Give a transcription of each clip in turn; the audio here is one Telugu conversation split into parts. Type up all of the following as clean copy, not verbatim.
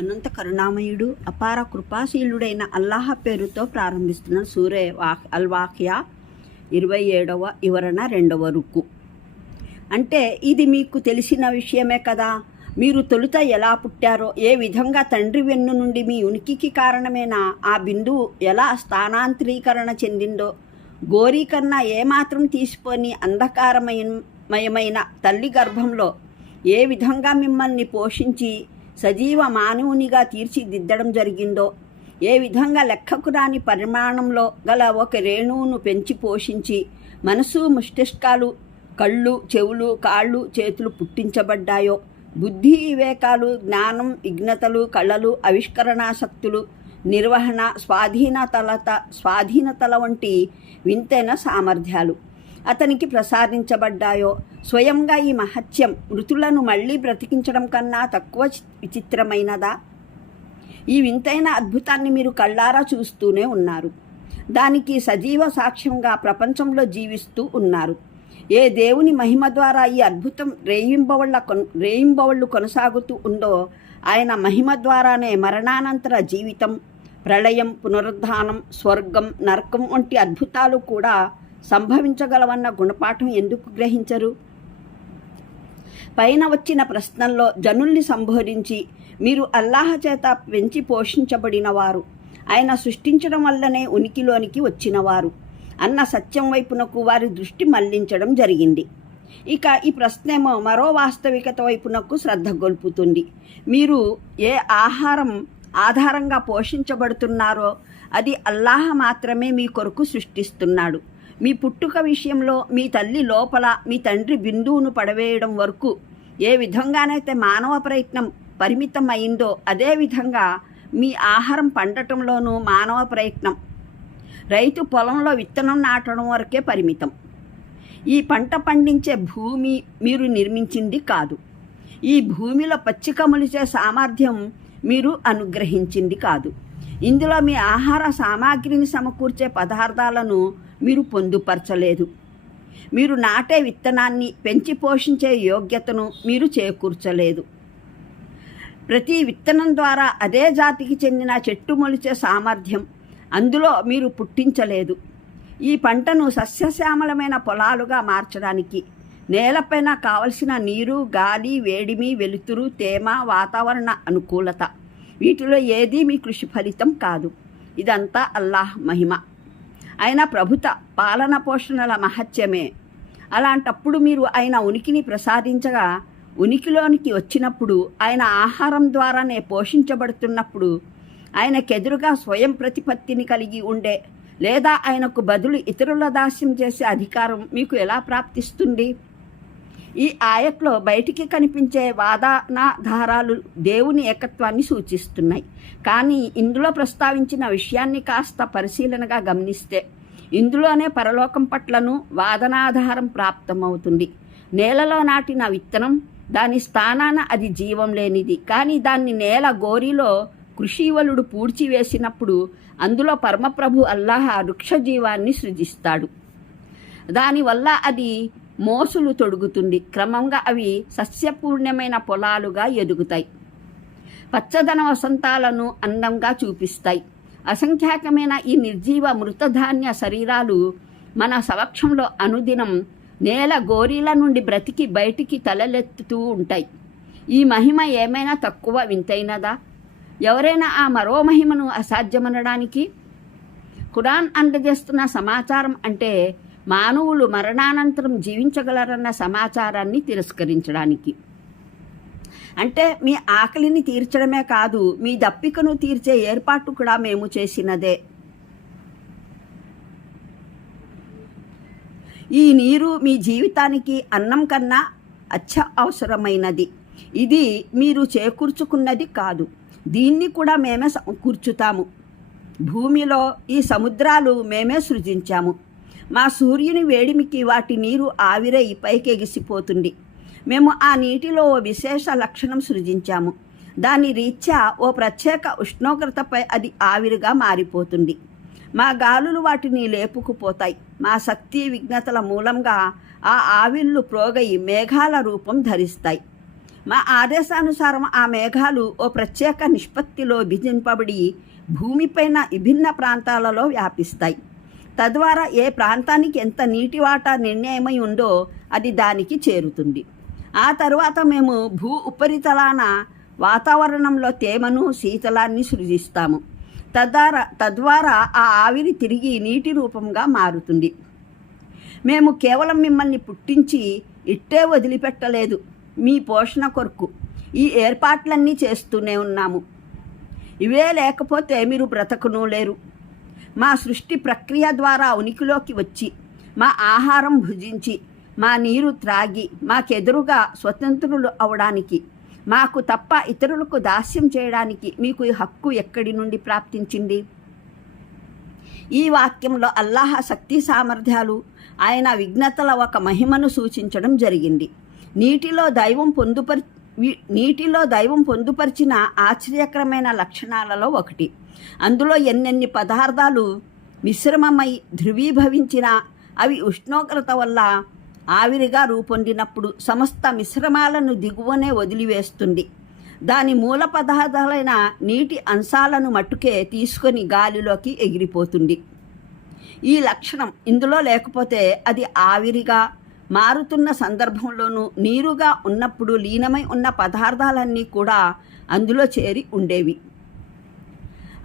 అనంత కరుణామయుడు అపార కృపాశీలుడైన అల్లాహ్ పేరుతో ప్రారంభిస్తున్న సూరే అల్ వాకియా 27వ వివరణ 2వ రుక్కు. అంటే ఇది మీకు తెలిసిన విషయమే కదా. మీరు తొలుత ఎలా పుట్టారో, ఏ విధంగా తండ్రి వెన్ను నుండి మీ ఉనికికి కారణమైన ఆ బిందువు ఎలా స్థానాంతరీకరణ చెందిందో, గోరీ కన్నా ఏమాత్రం తీసిపోని అంధకారమయమైన తల్లి గర్భంలో ఏ విధంగా మిమ్మల్ని పోషించి సజీవ మానవునిగా తీర్చిదిద్దడం జరిగిందో, ఏ విధంగా లెక్కకు రాని పరిమాణంలో గల ఒక రేణువును పెంచి పోషించి మనసు, మస్తిష్కాలు, కళ్ళు, చెవులు, కాళ్ళు, చేతులు పుట్టించబడ్డాయో, బుద్ధి, వివేకాలు, జ్ఞానం, విఘ్నతలు, కళలు, ఆవిష్కరణాశక్తులు, నిర్వహణ, స్వాధీనతల వంటి వింతైన సామర్థ్యాలు అతనికి ప్రసాదించబడ్డాయో, స్వయంగా ఈ మహత్యం మృతులను మళ్ళీ బ్రతికించడం కన్నా తక్కువ విచిత్రమైనదా? ఈ వింతైన అద్భుతాన్ని మీరు కళ్ళారా చూస్తూనే ఉన్నారు. దానికి సజీవ సాక్ష్యంగా ప్రపంచంలో జీవిస్తూ ఉన్నారు. ఏ దేవుని మహిమ ద్వారా ఈ అద్భుతం రేయింబవళ్ళు కొనసాగుతూ ఉందో, ఆయన మహిమ ద్వారానే మరణానంతర జీవితం, ప్రళయం, పునరుద్ధానం, స్వర్గం, నరకం వంటి అద్భుతాలు కూడా సంభవించగలవన్న గుణపాఠం ఎందుకు గ్రహించరు? పైన వచ్చిన ప్రశ్నల్లో జనుల్ని సంబోధించి మీరు అల్లాహ్ చేత పెంచి పోషించబడినవారు, ఆయన సృష్టించడం వల్లనే ఉనికిలోనికి వచ్చినవారు అన్న సత్యం వైపునకు వారి దృష్టి మళ్లించడం జరిగింది. ఇక ఈ ప్రశ్నేమో మరో వాస్తవికత వైపునకు శ్రద్ధ గొల్పుతుంది. మీరు ఏ ఆహారం ఆధారంగా పోషించబడుతున్నారో అది అల్లాహ్ మాత్రమే మీ కొరకు సృష్టిస్తున్నాడు. మీ పుట్టుక విషయంలో మీ తల్లి లోపల మీ తండ్రి బిందువును పడవేయడం వరకు ఏ విధంగానైతే మానవ ప్రయత్నం పరిమితం అయిందో, అదేవిధంగా మీ ఆహారం పండటంలోనూ మానవ ప్రయత్నం రైతు పొలంలో విత్తనం నాటడం వరకే పరిమితం. ఈ పంట పండించే భూమి మీరు నిర్మించింది కాదు. ఈ భూమిలో పచ్చిక మొలిచే సామర్థ్యం మీరు అనుగ్రహించింది కాదు. ఇందులో మీ ఆహార సామాగ్రిని సమకూర్చే పదార్థాలను మీరు పొందుపరచలేదు. మీరు నాటే విత్తనాన్ని పెంచి పోషించే యోగ్యతను మీరు చేకూర్చలేదు. ప్రతి విత్తనం ద్వారా అదే జాతికి చెందిన చెట్టు మొలిచే సామర్థ్యం అందులో మీరు పుట్టించలేదు. ఈ పంటను సస్యశ్యామలమైన పొలాలుగా మార్చడానికి నేలపైన కావలసిన నీరు, గాలి, వేడిమి, వెలుతురు, తేమ, వాతావరణ అనుకూలత వీటిలో ఏదీ మీ కృషి ఫలితం కాదు. ఇదంతా అల్లాహ్ మహిమ, ఆయన ప్రభుత పాలన పోషణల మహత్యమే. అలాంటప్పుడు మీరు ఆయన ఉనికిని ప్రసాదించగా, ఉనికిలోనికి వచ్చినప్పుడు, ఆయన ఆహారం ద్వారానే పోషించబడుతున్నప్పుడు, ఆయనకెదురుగా స్వయం ప్రతిపత్తిని కలిగి ఉండే లేదా ఆయనకు బదులు ఇతరుల దాస్యం చేసే అధికారం మీకు ఎలా ప్రాప్తిస్తుంది? ఈ ఆయట్లో బయటికి కనిపించే వాదనాధారాలు దేవుని ఏకత్వాన్ని సూచిస్తున్నాయి. కానీ ఇందులో ప్రస్తావించిన విషయాన్ని కాస్త పరిశీలనగా గమనిస్తే ఇందులోనే పరలోకం పట్లను వాదనాధారం ప్రాప్తమవుతుంది. నేలలో నాటిన విత్తనం, దాని స్థానాన అది జీవం లేనిది. కానీ దాన్ని నేల గోరిలో కృషీవలుడు పూడ్చివేసినప్పుడు అందులో పరమప్రభు అల్లాహ్ వృక్ష జీవాన్ని సృజిస్తాడు. దానివల్ల అది మోసులు తొడుగుతుంది. క్రమంగా అవి సస్యపూర్ణమైన పొలాలుగా ఎదుగుతాయి. పచ్చదన వసంతాలను అందంగా చూపిస్తాయి. అసంఖ్యాకమైన ఈ నిర్జీవ మృతధాన్య శరీరాలు మన సమక్షంలో అనుదినం నేల గోరీల నుండి బ్రతికి బయటికి తలలెత్తుతూ ఉంటాయి. ఈ మహిమ ఏమైనా తక్కువ వింతైనదా? ఎవరైనా ఆ మరో మహిమను అసాధ్యమనడానికి? ఖురాన్ అందజేస్తున్న సమాచారం అంటే మానవులు మరణానంతరం జీవించగలరన్న సమాచారాన్ని తిరస్కరించడానికి. అంటే మీ ఆకలిని తీర్చడమే కాదు, మీ దప్పికను తీర్చే ఏర్పాటు కూడా మేము చేసినదే. ఈ నీరు మీ జీవితానికి అన్నం కన్నా అవసరమైనది. ఇది మీరు చేకూర్చుకున్నది కాదు, దీన్ని కూడా మేమే సమకూర్చుతాము. భూమిలో ఈ సముద్రాలు మేమే సృజించాము. మా సూర్యుని వేడిమికి వాటి నీరు ఆవిరై పైకి ఎగిసిపోతుంది. మేము ఆ నీటిలో ఓ విశేష లక్షణం సృజించాము. దాని రీత్యా ఓ ప్రత్యేక ఉష్ణోగ్రతపై అది ఆవిరిగా మారిపోతుంది. మా గాలులు వాటిని లేపుకుపోతాయి. మా శక్తి, విఘ్నతల మూలంగా ఆ ఆవిర్లు ప్రోగయి మేఘాల రూపం ధరిస్తాయి. మా ఆదేశానుసారం ఆ మేఘాలు ఓ ప్రత్యేక నిష్పత్తిలో విభజింపబడి భూమిపైన విభిన్న ప్రాంతాలలో వ్యాపిస్తాయి. తద్వారా ఏ ప్రాంతానికి ఎంత నీటి వాటా నిర్ణయమై ఉందో అది దానికి చేరుతుంది. ఆ తరువాత మేము భూ ఉపరితలాన వాతావరణంలో తేమను, శీతలాన్ని సృజిస్తాము. తద్వారా ఆ ఆవిరి తిరిగి నీటి రూపంగా మారుతుంది. మేము కేవలం మిమ్మల్ని పుట్టించి ఇట్టే వదిలిపెట్టలేదు. మీ పోషణ కొరకు ఈ ఏర్పాట్లన్నీ చేస్తూనే ఉన్నాము. ఇవే లేకపోతే మీరు బ్రతకను లేరు. మా సృష్టి ప్రక్రియ ద్వారా ఉనికిలోకి వచ్చి మా ఆహారం భుజించి మా నీరు త్రాగి మాకెదురుగా స్వతంత్రులు అవడానికి, మాకు తప్ప ఇతరులకు దాస్యం చేయడానికి మీకు ఈ హక్కు ఎక్కడి నుండి ప్రాప్తించింది? ఈ వాక్యంలో అల్లాహ్ శక్తి సామర్థ్యాలు, ఆయన విఘ్నతల ఒక మహిమను సూచించడం జరిగింది. నీటిలో దైవం పొందుపరిచిన ఆశ్చర్యకరమైన లక్షణాలలో ఒకటి. అందులో ఎన్నెన్ని పదార్థాలు మిశ్రమమై ధృవీభవించినా అవి ఉష్ణోగ్రత వల్ల ఆవిరిగా రూపొందినప్పుడు సమస్త మిశ్రమాలను దిగువనే వదిలివేస్తుంది. దాని మూల పదార్థాలైన నీటి అంశాలను మట్టుకే తీసుకొని గాలిలోకి ఎగిరిపోతుంది. ఈ లక్షణం ఇందులో లేకపోతే అది ఆవిరిగా మారుతున్న సందర్భంలోనూ నీరుగా ఉన్నప్పుడు లీనమై ఉన్న పదార్థాలన్నీ కూడా అందులో చేరి ఉండేవి.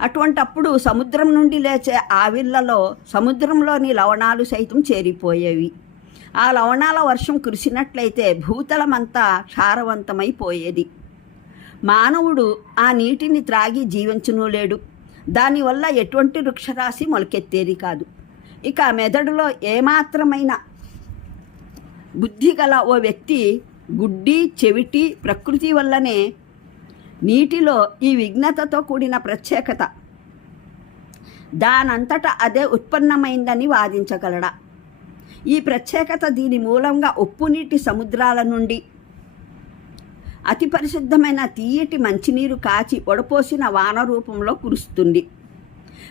అటువంటప్పుడు సముద్రం నుండి లేచే ఆవిర్లలో సముద్రంలోని లవణాలు సైతం చేరిపోయేవి. ఆ లవణాల వర్షం కురిసినట్లయితే భూతలమంతా క్షారవంతమైపోయేది. మానవుడు ఆ నీటిని త్రాగి జీవించును లేడు. దానివల్ల ఎటువంటి వృక్షరాశి మొలకెత్తేది కాదు. ఇక మెదడులో ఏమాత్రమైన బుద్ధి గల ఓ వ్యక్తి గుడ్డి, చెవిటి ప్రకృతి వల్లనే నీటిలో ఈ విఘ్నతతో కూడిన ప్రత్యేకత దానంతటా అదే ఉత్పన్నమైందని వాదించగలడా? ఈ ప్రత్యేకత దీని మూలంగా ఉప్పు నీటి సముద్రాల నుండి అతి పరిశుద్ధమైన తీయటి మంచినీరు కాచి ఒడపోసిన వాన రూపంలో కురుస్తుంది.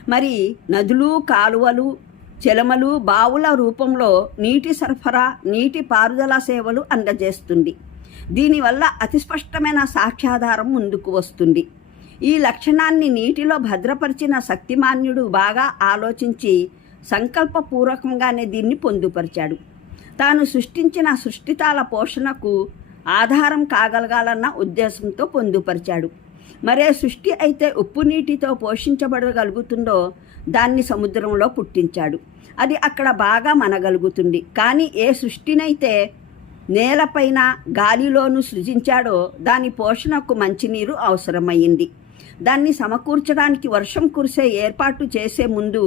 మరి నదులు, కాలువలు, చెలమలు, బావుల రూపంలో నీటి సరఫరా, నీటి పారుదల సేవలు అందజేస్తుంది. దీనివల్ల అతి స్పష్టమైన సాక్ష్యాధారం ముందుకు వస్తుంది. ఈ లక్షణాన్ని నీటిలో భద్రపరిచిన శక్తిమాన్యుడు బాగా ఆలోచించి సంకల్పపూర్వకంగానే దీన్ని పొందుపరిచాడు. తాను సృష్టించిన సృష్టితాల పోషణకు ఆధారం కాగలగాలన్న ఉద్దేశంతో పొందుపరిచాడు. మరే సృష్టి అయితే ఉప్పు నీటితో పోషించబడగలుగుతుందో దాన్ని సముద్రంలో పుట్టించాడు. అది అక్కడ బాగా మనగలుగుతుంది. కానీ ఏ సృష్టినైతే నేలపైన, గాలిలోనూ సృజించాడో దాని పోషణకు మంచినీరు అవసరమైంది. దాన్ని సమకూర్చడానికి వర్షం కురిసే ఏర్పాటు చేసే ముందు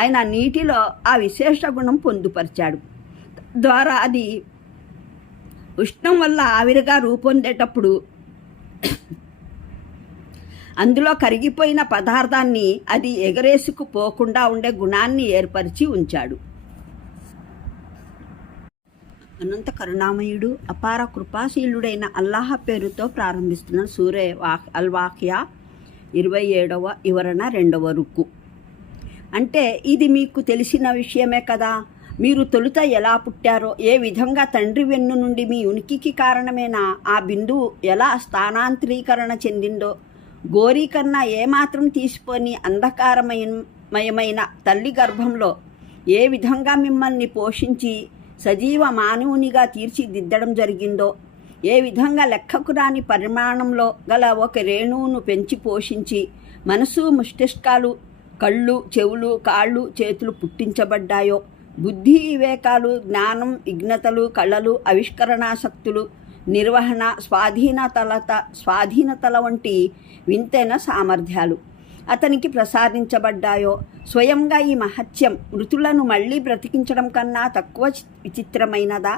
ఆయన నీటిలో ఆ విశేష గుణం పొందుపరిచాడు. ద్వారా అది ఉష్ణం వల్ల ఆవిరిగా రూపొందేటప్పుడు అందులో కరిగిపోయిన పదార్థాన్ని అది ఎగరేసుకుపోకుండా ఉండే గుణాన్ని ఏర్పరిచి ఉంచాడు. అనంత కరుణామయుడు, అపార కృపాశీలుడైన అల్లాహ్ పేరుతో ప్రారంభిస్తున్న సూరే అల్-వాకియా 27వ వివరణ 2వ రుక్కు. అంటే ఇది మీకు తెలిసిన విషయమే కదా. మీరు తొలుత ఎలా పుట్టారో, ఏ విధంగా తండ్రి వెన్ను నుండి మీ ఉనికికి కారణమైన ఆ బిందువు ఎలా స్థానాంతరీకరణ చెందిందో, గోరీ కన్నా ఏమాత్రం తీసుకొని అంధకారమయమైన తల్లి గర్భంలో ఏ విధంగా మిమ్మల్ని పోషించి సజీవ మానవునిగా తీర్చిదిద్దడం జరిగిందో, ఏ విధంగా లెక్కకు రాని పరిమాణంలో గల ఒక రేణువును పెంచి పోషించి మనసు, మస్తిష్కాలు, కళ్ళు, చెవులు, కాళ్ళు, చేతులు పుట్టించబడ్డాయో, బుద్ధి, వివేకాలు, జ్ఞానం, విఘ్నతలు, కళలు, ఆవిష్కరణాశక్తులు, నిర్వహణ, స్వాధీనతల వంటి వింతైన సామర్థ్యాలు అతనికి ప్రసాదించబడ్డాయో, స్వయంగా ఈ మహత్యం మృతులను మళ్ళీ బ్రతికించడం కన్నా తక్కువ విచిత్రమైనదా?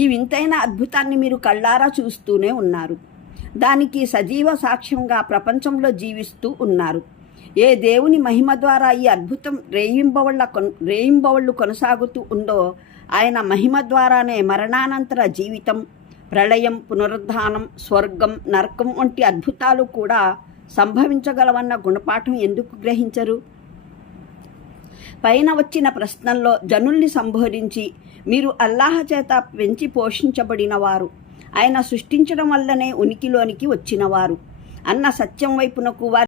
ఈ వింతైన అద్భుతాన్ని మీరు కళ్ళారా చూస్తూనే ఉన్నారు. దానికి సజీవ సాక్ష్యంగా ప్రపంచంలో జీవిస్తూ ఉన్నారు. ఏ దేవుని మహిమ ద్వారా ఈ అద్భుతం రేయింబవళ్ళు కొనసాగుతూ ఉందో, ఆయన మహిమ ద్వారానే మరణానంతర జీవితం, ప్రళయం, పునరుద్ధానం, స్వర్గం, నరకం వంటి అద్భుతాలు కూడా సంభవించగలవన్న గుణపాఠం ఎందుకు గ్రహించరు? పైన వచ్చిన ప్రశ్నల్లో జనుల్ని సంబోధించి మీరు అల్లాహ్ చేత పెంచి పోషించబడిన వారు, ఆయన సృష్టించడం వల్లనే ఉనికిలోనికి వచ్చినవారు అన్న సత్యం వైపునకు వారి